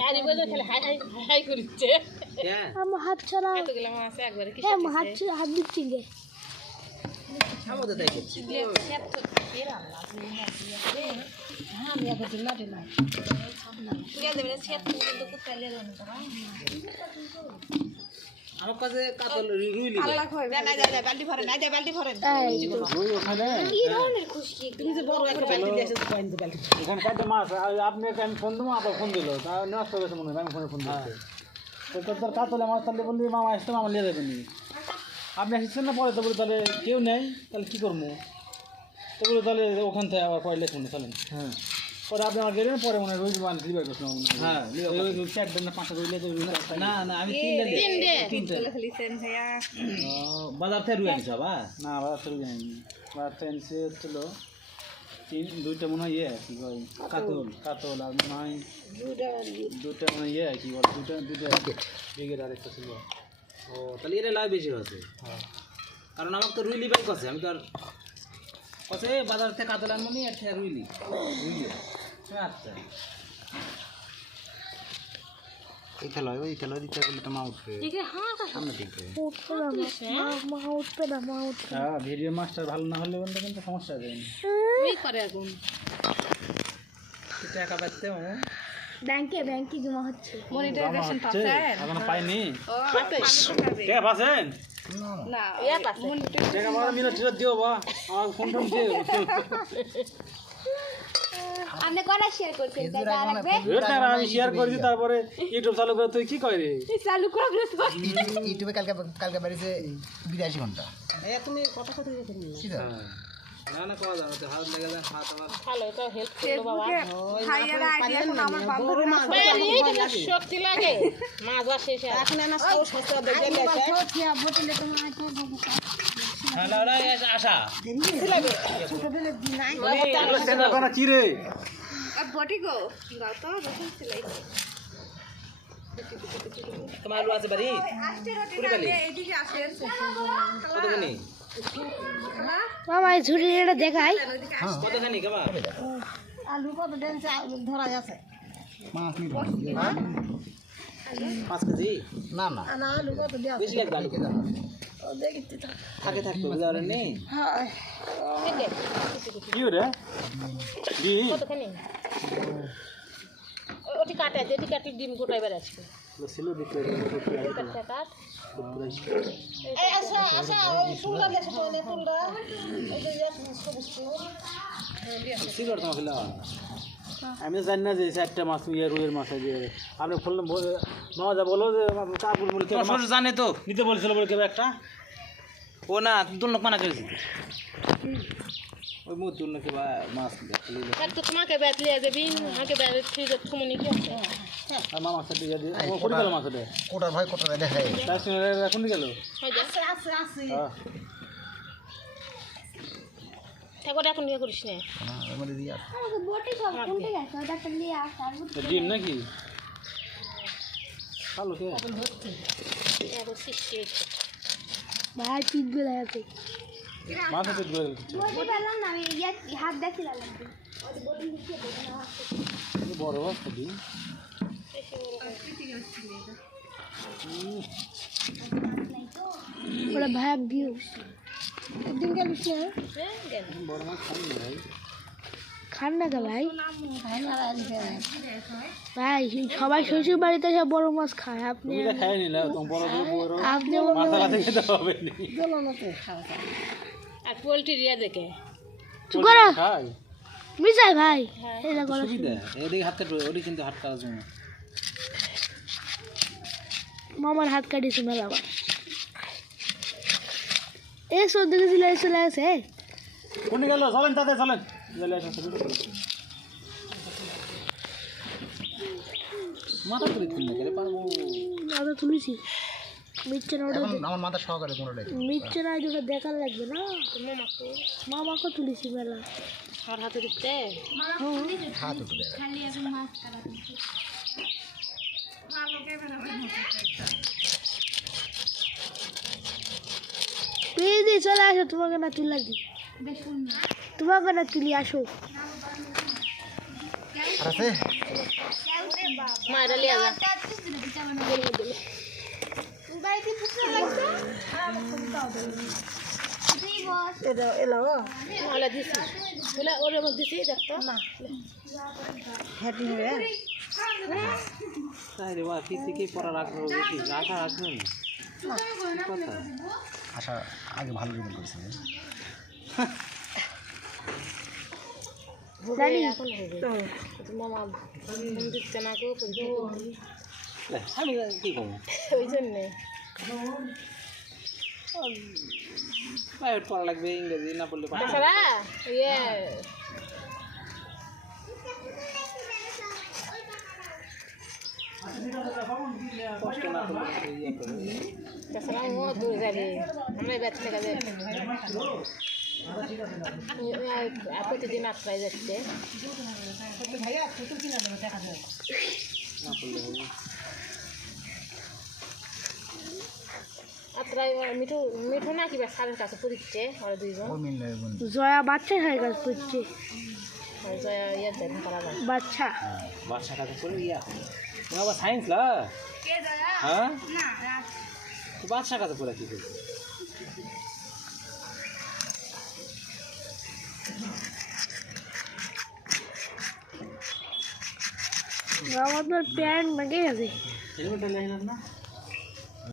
আরে বলে খালি হাই হাই হাই করছে আমার হাত ছাড়া এতগুলো মাছ একবারে কি হাত দিচ্ছি গে আমাদের তাই করছি আমি এখন না দিলাম আমার কাছে কাতল রুইলি বালতি ভরেন নাই বালতি ভরেন রুই ওখানে কি ধরনের খুশকি তুমি যে বড় একটা বালতি দিয়ে এসে পাইন তো বালতি এখানে কাটে মাছ আপনি আমি ফোন দেবো আবার ফোন দিল তা নষ্ট হয়ে গেছে মনে হয় আমি ফোন দিচ্ছি তো তোর কাতলে মাছ তাহলে বললি মামা আসতে মামা নিয়ে যাবেন আপনি আসছেন না পরে তো বলি তাহলে কেউ নেই তাহলে কী করবো তো বলি তাহলে ওখান থেকে আবার পরে লেখুন চলেন হ্যাঁ পরে আপনি আমার গেলেন পরে মনে হয় রুই মান লিবার করছিলাম হ্যাঁ, চারটে না পাঁচটা রুইলে তো রুই না না আমি তিনটা বাজার থেকে রুই আনছি বাবা না বাজার থেকে যায়নি বাজার থেকে এনসে হচ্ছিল দুইটা মনে হয় ইয়ে কী কয় কাতল আর মনে হয় দুইটা মনে হয় ইয়ে কী বল দুইটা ব্রিগেড আর একটা ছিল ও তাহলে এর লাভ বেশি আছে হ্যাঁ কারণ আমার তো রুইলি বাইক আছে আমি তো আর কছে বাজার থেকে কাতল আনবো নি আর থেকে রুইলি আচ্ছা এই খেলো দিতে গেলে তো মা উঠবে সামনে দিকে মা উঠবে না মা উঠবে হ্যাঁ ভিডিও মাস্টার ভালো না হলে বলতে কিন্তু সমস্যা যায় না ওই করে এখন টাকা পাচ্ছে ব্যাংকে জমা হচ্ছে মনিটাইজেশন পাচ্ছেন এখনো পাইনি ও আছে কে পাচ্ছেন না ইয়া পাচ্ছে টাকা আমার মিনিট দিও বা আমার ফোন দিও আপনি কোনা শেয়ার করছেন তাই লাগবে এটা আমি শেয়ার করেছি তারপরে ইউটিউব চালু করে তুই কি কই রে চালু করে তো ইউটিউবে কালকে বাড়িছে 82 ঘন্টা তুমি কথা সিধা না না কোয়া যাবে তো হাত লেগে যায় হাত আমার ভালো তো হেল্প করলো বাবা ভাইয়েরা আইডিয়া কোন আমার বড় মাছ এই তো শক্তি লাগে মাছ আসে এখন না তো সস্তা দেখে গেছে বোতলে তোমার হ্যালো আশা কোন কি রে বটি গো গাও তো রসুন সিলাই তোমার আলু আছে বাড়ি পুরিকালি এদিকে আসে কতখানি মামা এই ঝুড়িটা দেখাই কতখানি কেবা আলু কত দেন ধরা আছে মাছ নি 5 কেজি না না না আলু কত দেয়া বেশি লাগবে আলু কেজি ও দেখিতে থাকে থাকতো বুঝার নেই হ্যাঁ কি রে দি কতখানি ওটি কাটা যেটি কাটি ডিম গোটাইবার আসবে ছিল দেখতে কাট এই আসা আসা ওই ফুলটা দেশে তো নে ফুলটা এই যে সবুজ সিগার তোমাকে লাগা আমি জানি না যে একটা মাছ ইয়ে রুইয়ের মাছ আছে আপনি বললাম মামা যা বলো যে কাপড় বলে তোমার শ্বশুর জানে তো নিতে বলছিল বলে কেউ একটা ও না দুল লোক মানা করেছি ওই মুখ দুল নাকি মাছ আর তো তোমাকে ব্যাট লিয়ে যাবি আমাকে ব্যাট ফ্রিজে তুমি কি আছে আর মামা সাথে দিয়ে ও কোটি গেল মাছ ওটা কোটার ভাই কোটার দেখাই তার সঙ্গে এখন গেল আছে আছে আছে হ্যাঁ তারপরে এখন কি করিস না এর মধ্যে দিয়া আমাকে বটি সব কোনটা গেছে ওটা তো নিয়ে আসা ডিম নাকি ভালো কে এত সৃষ্টি ভাই পিগবে লাগে মাছ পেট করে বটি পেলাম না আমি হাত দেখিলাম ওই বটি নিচে দেনা বড় আছে ডিম ওরা ভাগ দিও দিন গেলিস না বড় মাছ খাবি না ভাই খান না কে ভাই ভাই সবাই শ্বশুর বাড়িতে সব বড় মাছ খায় আপনি তুমি এটা খাই নিলা তোমার বড় বড় আপনি মাথা কাটে খেতে হবে না আর পোলট্রি রিয়া দেখে করো খাই মিশাই ভাই এটা করো সুবিধা এদিকে হাত কাটবে ওটি কিন্তু হাত কাটার জন্য মামার হাত কাটিয়েছে মেলা আবার এ সর্দি গেছিল চলে আসে কোন গেল চলেন তাতে চলেন চলে আসেন মাথা করে তুললে গেলে পারবো মাথা তুলেছি মিচ্ছে না ওটা এখন আমার মাথা সহকারে কোনটা মিচ্ছে না ওটা দেখার লাগবে না মামাকে তুলেছি মেলা আর হাতে দিতে হাত উঠে দেয় পেয়ে চলে আসো তোমাকে না তুলে দি তোমাকে না তুলি আসো আর আছে মায়েরা লিয়া যা বাড়িতে ফুটে লাগছে তুই বস এটা এলো ওলা দিছি ওলা ওর মধ্যে দিছি দেখতো না হ্যাপি হবে তাই রে বা কি থেকে পড়া রাখবো বেশি আশা রাখবেন কথা আশা আগে ভালো রিপোর্ট করেছে জানি এখন হবে তো মামা দিচ্ছে না কেউ আমি কি করবো ওই জন্যে প্রাইভেট পড়া লাগবে ইংরেজি না পড়লে পারবো না। তাছাড়া ইয়ে কষ্ট না করলে ইয়ে করে তাছাড়া ও দূর যাবে আমরা ব্যাচ থেকে যাবে প্রতিদিন আটটায় যাচ্ছে না পড়লে হবে আটটায় মিঠু মিঠু না কিবা স্যারের কাছে পড়িচ্ছে ওরা দুইজন ও মিল নেই বন্ধু জয়া বাচ্চা হয়ে গেছে করছে আর জয়া ইয়ে দেন করা যায় বাচ্চা বাচ্চা কাছে পড়ে ইয়া তুমি আবার সায়েন্স লা হ্যাঁ তো বাচ্চা কাছে পড়ে কি করবে আমাদের প্যান্ট ভেঙে গেছে হেলমেটটা লাইন না